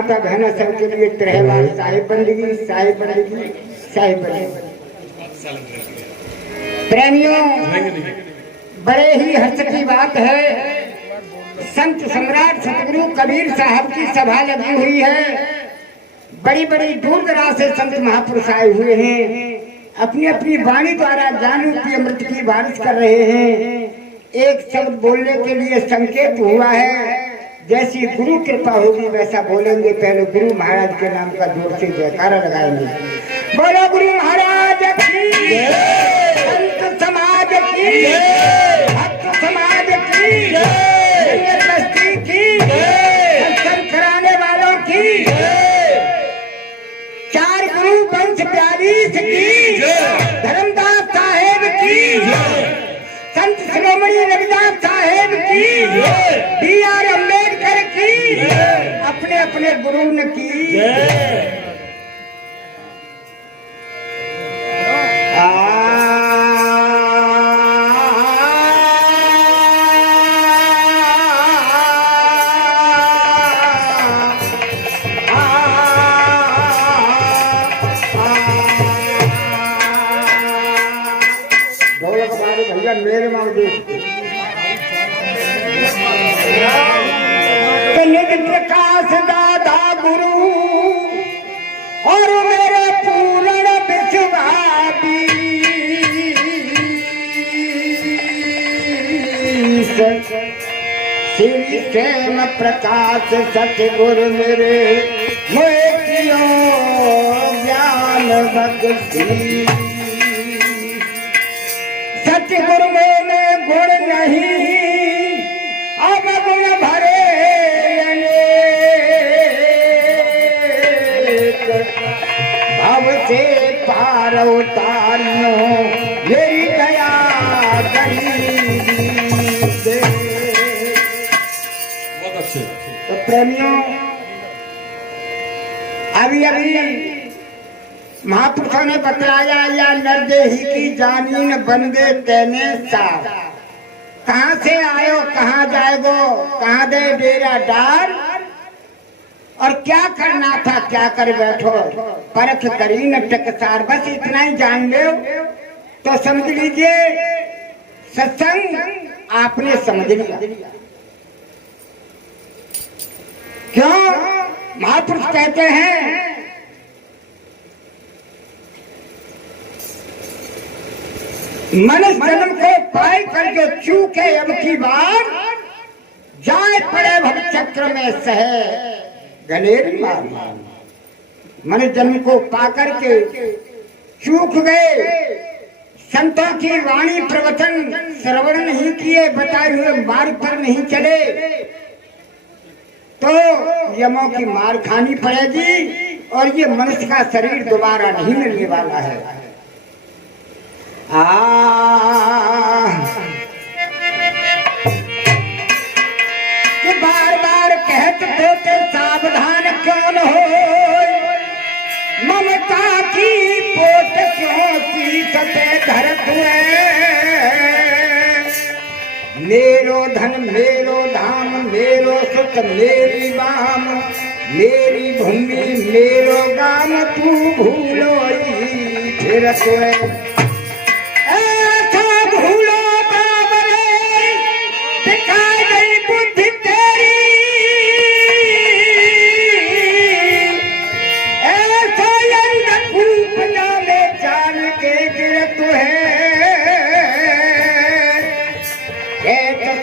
माता बहना सबके लिए त्रेहवार साहिब बंदगी साहिब बंदगी साहिब बंदगी। प्रेमियों, बड़े ही हर्ष की बात है, संत सम्राट सतगुरु कबीर साहब की सभा लगी हुई है। बड़ी बड़ी दूर दराज से संत महापुरुष आए हुए हैं, अपनी अपनी वाणी द्वारा ज्ञान रूपी अमृत की बारिश कर रहे हैं। एक शब्द बोलने के लिए संकेत हुआ है, जैसी गुरु कृपा होगी वैसा बोलेंगे। पहले गुरु महाराज के नाम का जोर से जयकारा लगाएंगे। बोलो गुरु महाराज की, संत समाज की, भक्त समाज की, बस्ती की, सत्संग कराने वालों की, चार गुरु वंश 42 की, धर्मदास साहेब की, संत शिरोमणि रविदास साहेब की, B.R. अम्बेडकर की, अपने अपने गुरु ने की। भैया मेरे प्रकाश दादा गुरु और मेरे पूर्ण विश्वासी श्री प्रेम प्रकाश सतगुरु मेरे मोहियों ज्ञान भक्ति। सतगुरु में गुण नहीं अब गुण भरे भव से पार उतारियो मेरी दया गरीबी से। बहुत अच्छे। तो प्रेमियों, अभी अभी महापुरुषों ने बतलाया, या नरदेही की जानीन बंदे तेने साथ। कहाँ से आयो कहाँ जाएगो, कहाँ दे डेरा डार, और क्या करना था क्या कर बैठो, परख करी न टकसार। बस इतना ही जान लो तो समझ लीजिए सत्संग आपने समझ लिया। क्यों महापुरुष कहते हैं, मनुष्य जन्म को पाई कर जो चूके अब की बार, जाए पड़े भव चक्र में सहे गलेर मार। मनुष्य जन्म को पाकर के चूक गए, संतों की वाणी प्रवचन श्रवण नहीं किए, बताए हुए मार्ग पर नहीं चले, तो यमों की मार खानी पड़ेगी और ये मनुष्य का शरीर दोबारा नहीं मिलने वाला है। कि बार बार कहते थे सावधान क्यों न हो, ममता की पोत क्यों शीश पे धरत हुए। मेरो धन मेरो धाम मेरो सुख मेरी बाम, मेरी भूमि मेरो गाम तू भूलो फिरत हुए।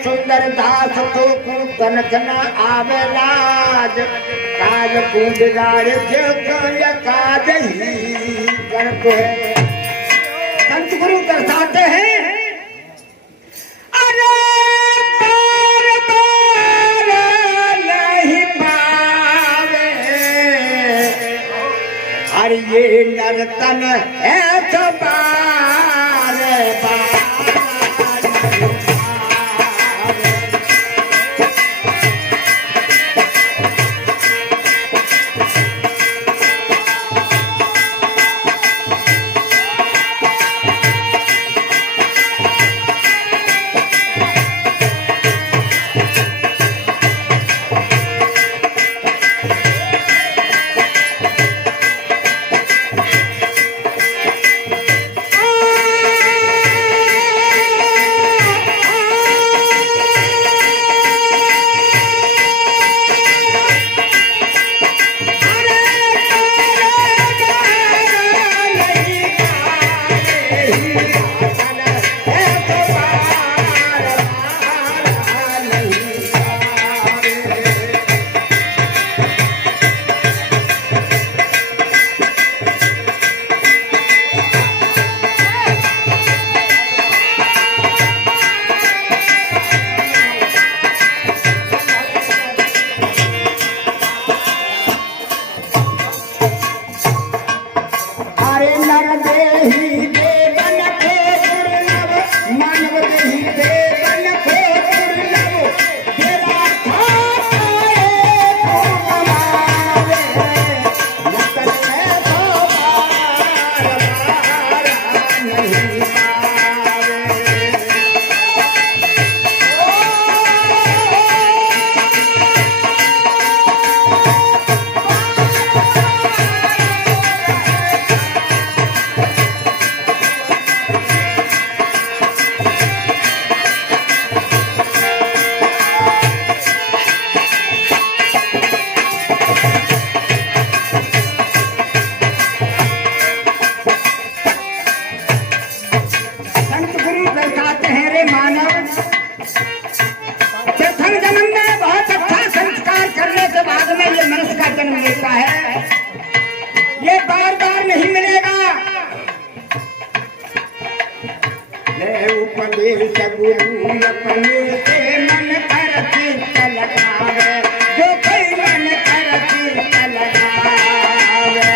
सुंदर दास तो कनक न आवे लाज, काज को बिगाड़े जो काज ही करते हैं। संत गुरु दर्शाते हैं, अरे बार बार नहीं पावे, अरे ये नर्तन ऐसा बार बार। सगुरु अपने से मन कर चित्त लगावे, जो कोई मन कर चित्त लगावे।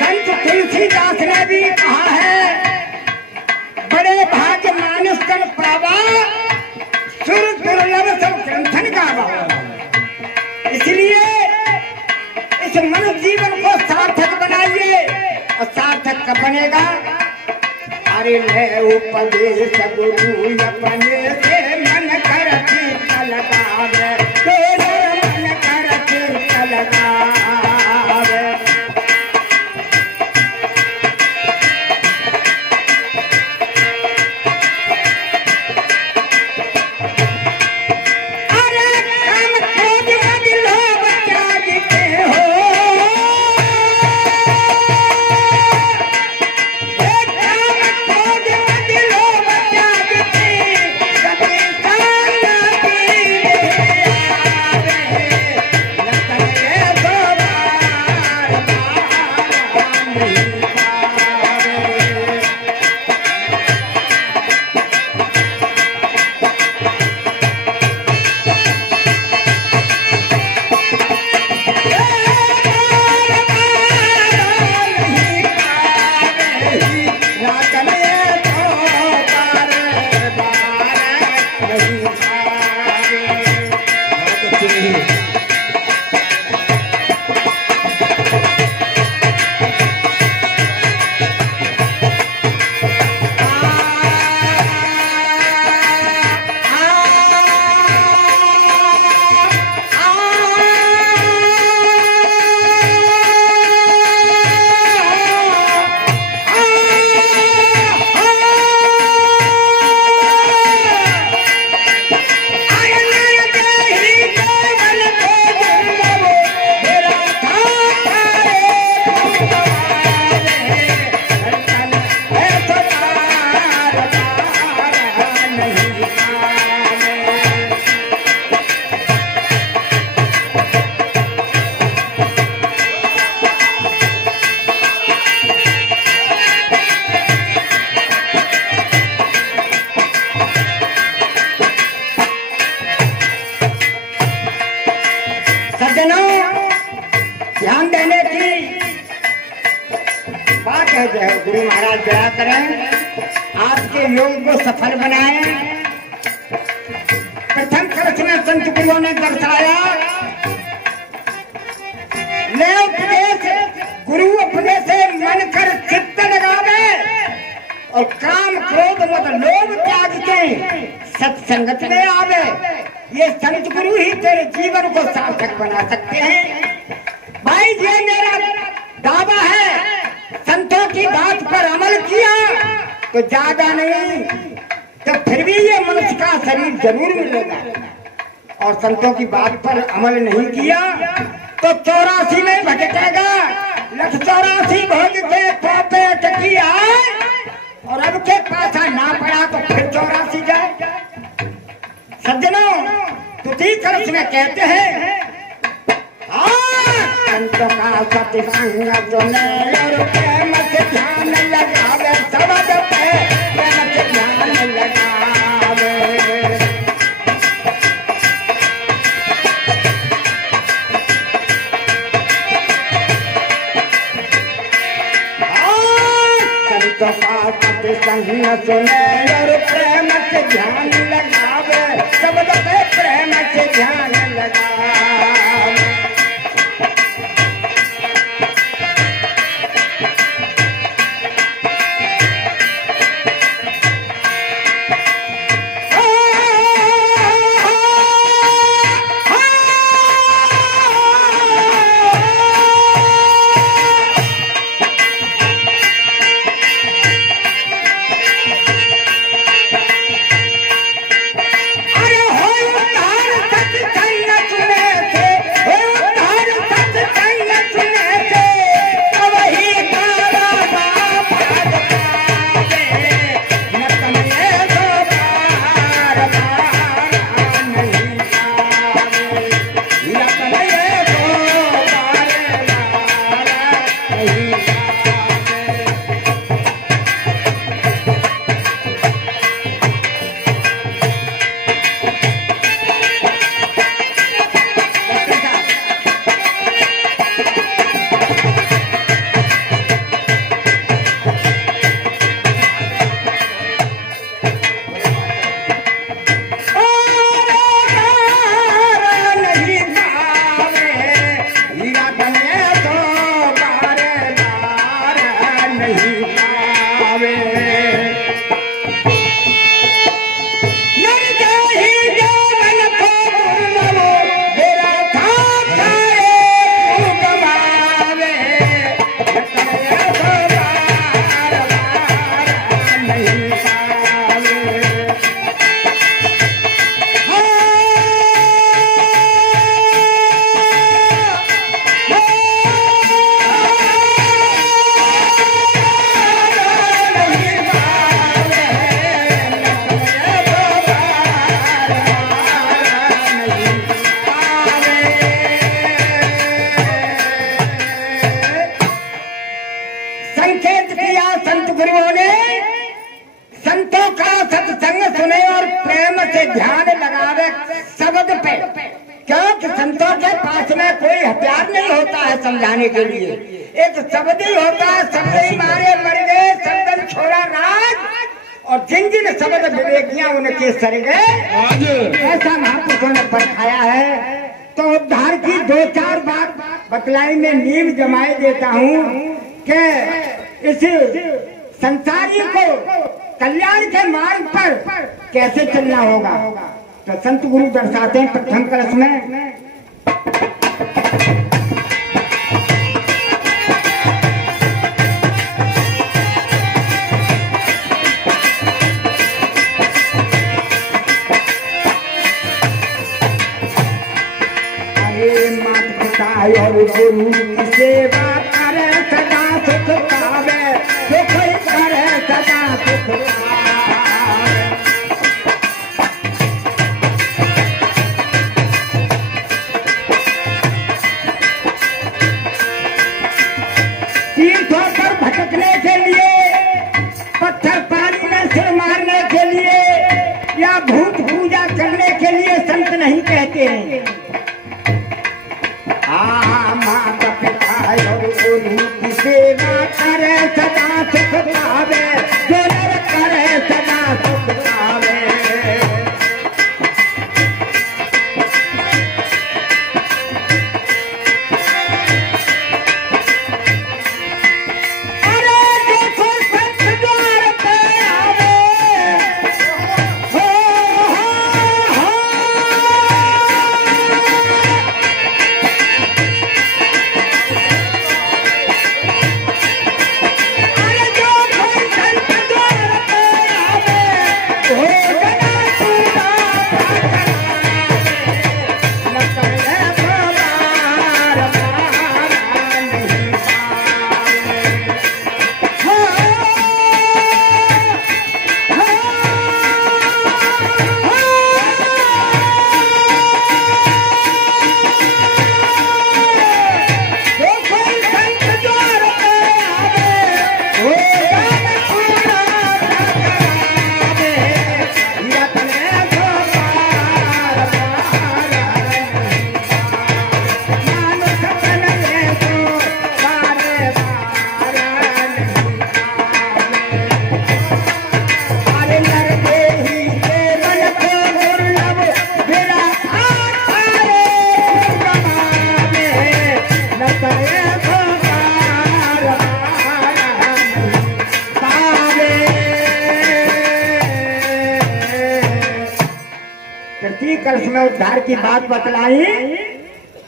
संत तुलसीदास ने भी कहा है, बड़े भाग्य मानुष तन पावा, सुर दुर्लभ सब ग्रंथन गावा। इसलिए इस मनुष्य जीवन को सार्थक बनाइए, और सार्थक कब बनेगा? अरे ले उपदेश गुरु अपने से मन कर चित्त लगावे, तेरे मन कर चित्त लगावे। ध्यान देने की बात है। जो है गुरु महाराज दया करें, आपके योग को सफल बनाएं। प्रथम कलश में संत गुरुओं ने दर्शाया, ले उपदेश गुरु अपने से मन कर चित्त लगावे, और काम क्रोध मत लोभ त्याग के सत्संगत में आवे। ये संत गुरु ही तेरे जीवन को सार्थक बना सकते हैं। भाई ये मेरा दावा है, संतों की बात पर अमल किया तो ज्यादा नहीं तो फिर भी ये मनुष्य का शरीर जरूर मिलेगा, और संतों की बात पर अमल नहीं किया तो 84 में भटकेगा। 184 भोग के पोपे टकी आए, और अब के पासा ना पड़ा तो फिर 84 जाए। सज्जनों, तुति कलश में कहते हैं, संतों का सत्संग सुने और प्रेम से ध्यान लगावे, सबद पे प्रेम से ध्यान लगावे। संतों का सत्संग सुने और प्रेम से ध्यान लगावे, सबद पे प्रेम से ध्यान लगावे। कि संतों के पास में कोई हथियार नहीं होता है समझाने के लिए, एक शब्द ही होता है। शब्द ही मारे मर गए शब्द छोड़ा राज, और जिन जिन शब्द विवेकियां उनके सर गए, ऐसा महापुरुषों ने बताया है। तो उद्धार की दो चार बात बतलाई में नींव जमाए देता हूँ कि इस संसारी को कल्याण के मार्ग पर कैसे चलना होगा। तो संत गुरु दर्शाते हैं प्रथम कलश में, और गुरु की सेवा करे सदा सुख पावे, सुख करे सदा सुख पावे। तीर्थों पर भटकने के लिए, पत्थर पानी में सिर मारने के लिए या भूत पूजा करने के लिए संत नहीं कहते हैं। माता पिता और गुरु की सेवा करे सदा सुख पावे, जो नर करे सदा सुख पावे। अरे देखो संत द्वार पे आवे, हो कलश में उद्धार की बात बतलाई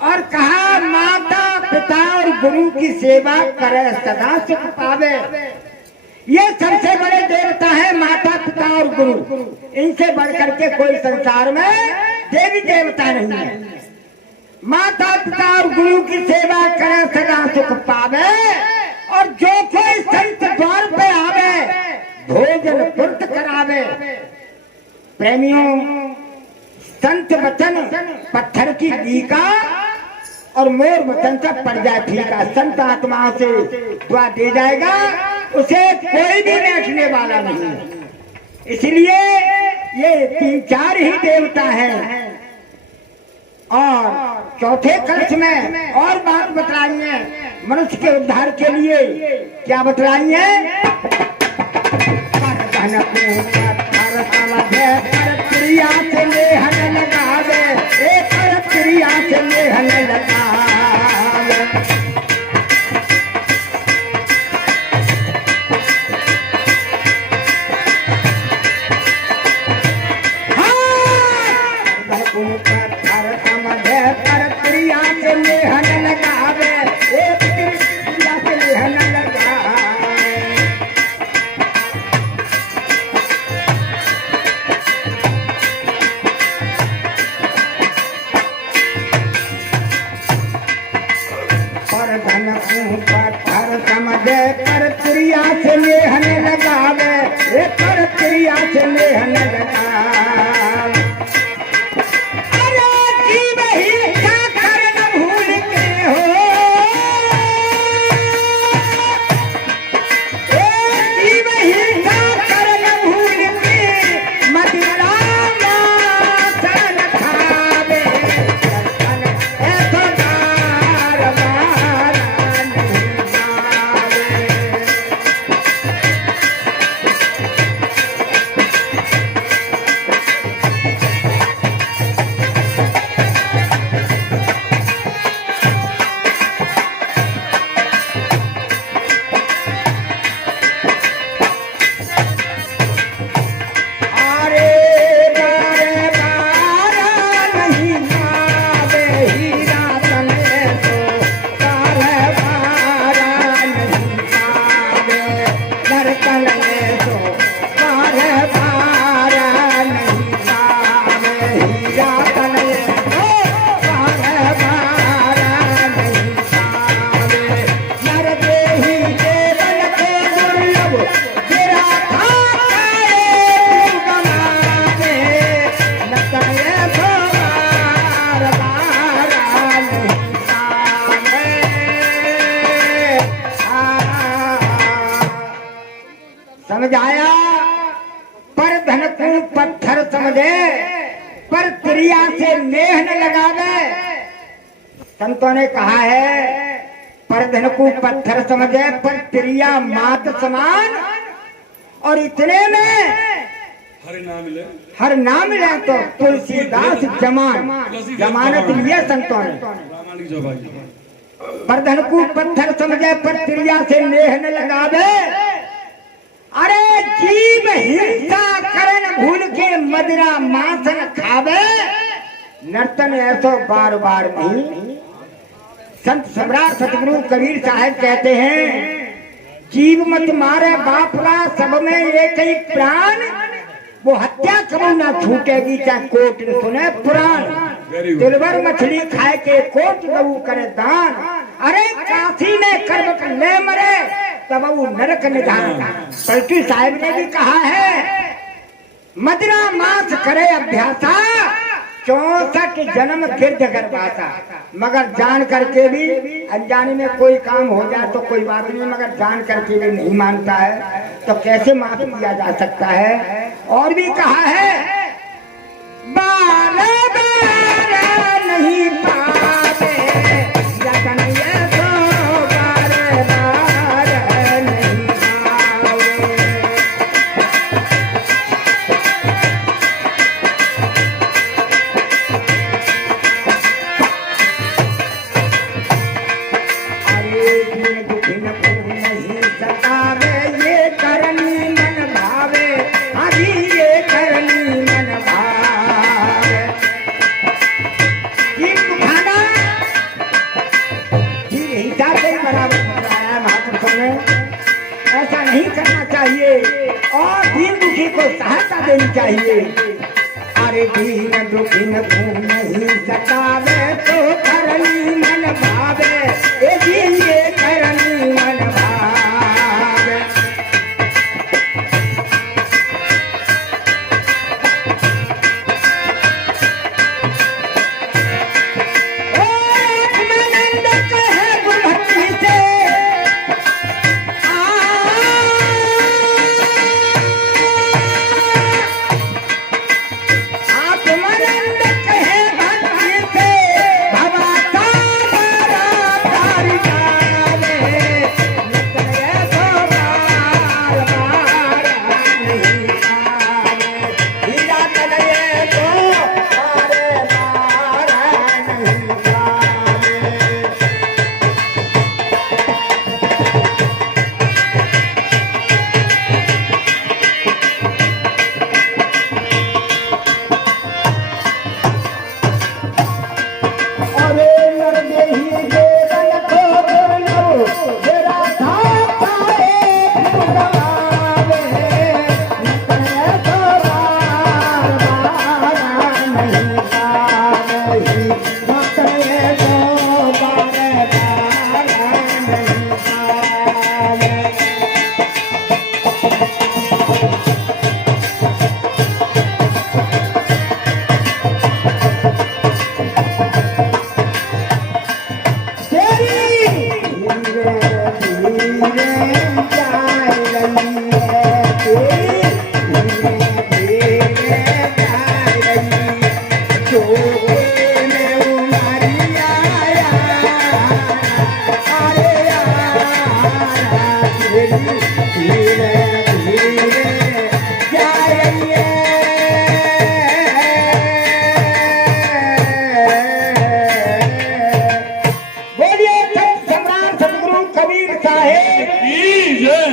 और कहा माता पिता और गुरु की सेवा करे सदा सुख पावे। ये सबसे बड़े देवता है माता पिता और गुरु, इनसे बढ़कर के कोई संसार में देवी देवता नहीं है। माता पिता और गुरु की सेवा करे सदा सुख पावे, और जो कोई संत द्वार पे आवे भोजन पूर्त करावे। प्रेमियों, संत वचन पत्थर की लीका और मोर वचन से पड़ जाए फीका। संत आत्माओं से दुआ दे जाएगा, उसे कोई भी बैठने वाला नहीं। इसलिए ये तीन चार ही देवता हैं। और चौथे कलश में और बात बतलाई है मनुष्य के उद्धार के लिए। क्या बतलाई है? क्रिया से लेहन लगावे, एक क्रिया से लेहन लगावे। क्रिया से लेहन लगावे, एक क्रिया से लेहन लगावे। पत्थर समझे कर क्रिया से लेहन लगावे, कर क्रिया से लेहन लगावे। अरे जीव ही क्या कर न भूल के हो, जीव ही क्या कर न भूल के मदिरा शरण खावे। पत्थर समझे पर त्रिया से नेह न लगावे। संतों ने कहा है पर धन को पत्थर समझे पर त्रिया मात समान। और इतने में हर नाम मिले तो तुलसीदास जमानत लिए संतों ने। पर धन को पत्थर समझे पर त्रिया से नेह न लगावे। अरे जीव हिंसा करन भूल के मदिरा मांसन खावे। नर्तन ऐसो बार बार नहीं। संत सम्राट सतगुरु कबीर साहब कहते हैं जीव मत मारे बापला सब में एक ही प्राण। वो हत्या कबू ना छूटेगी चाहे कोट न सुने पुराण। दिलवर मछली खाए के कोट दबू करे दान। अरे काशी में कर्म कर ले मरे तब वो नरक निधान। पलटू साहब ने भी कहा है मदिरा मांस करे अभ्यासा 64 जन्म फिर गर्भासा। मगर जान करके भी अनजाने में कोई काम हो जाए तो कोई बात नहीं, मगर जान करके भी नहीं मानता है तो कैसे माफ किया जा सकता है। और भी कहा है बार बार नहीं पावे जतन ये तो बार बार नहीं पावे। ऐसा नहीं करना चाहिए और दीन दुखी को सहायता देनी चाहिए। अरे दीन दुखी न नहीं सतावे तो करनी मन भावे। ए दीन ये करनी मन भावे।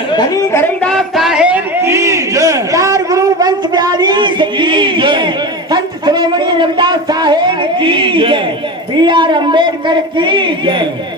धनी धर्मदास साहेब की जय। 4 गुरु वंश 42 की जय। संत शिरोमणि रविदास साहेब की जय। बी आर अम्बेडकर की जय।